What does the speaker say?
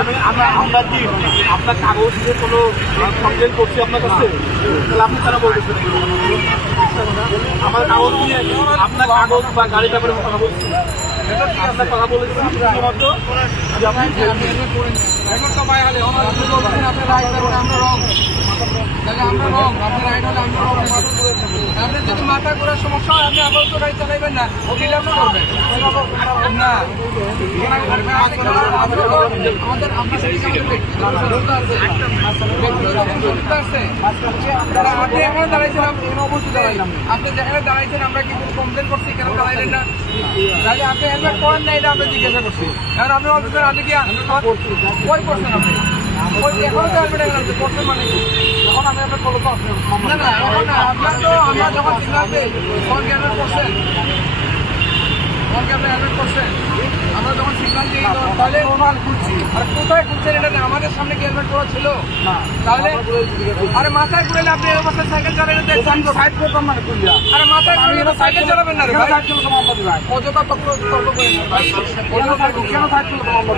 আমরা কি আপনার কাগজ দিয়ে কোনো কমপ্লেন করছি আপনার কাছে, তাহলে আপনি তারা বলতেছেন আমার কাগজ নিয়ে আপনার কাগজ বা গাড়ি ব্যাপারে কথা বলছি, আপনার কথা বলেছেন শুধুমাত্র যে আপনি আপনার যদি মাথা ঘোরার সমস্যা হয় আপনি আপাতত গাড়ি চালাইবেন না, ওকিল আপনি করবেন না। আপনি এখানে দাঁড়াইছেন, আপনি যেখানে দাঁড়াইছেন আমরা কি কমপ্লেন করছি, কেন দাঁড়াইলেন না? তাহলে আপনি হেলমেট পরেন না, এটা আমরা জিজ্ঞাসা করছি। কারণ আপনি অফিসার আপনি কি কই করছেন? আপনি এখনো তো হেলমেট করছেন মানে কি? যখন আমি আপনার ফলো না না এখন না, আপনার তো আমরা যখন সিগনাল দিই তখন কি হেলমেট করছেন? তখন কি আপনি হেলমেট করছেন? আমরা যখন সিগনাল দিই তাহলে খুঁজছি, আর কোথায় খুঁজছেন? এটা আমাদের সামনে কি হেলমেট করা ছিল? তাহলে আরে মাথায় ঘুরেলে আপনি এর অবস্থায় সাইকেল চালাবেন, সাইড করতাম মানে আরে মাথায় ঘুরে সাইকেল চালাবেন না রে ভাই, অযথা তর্ক করেন না। কেন সাইড করবো?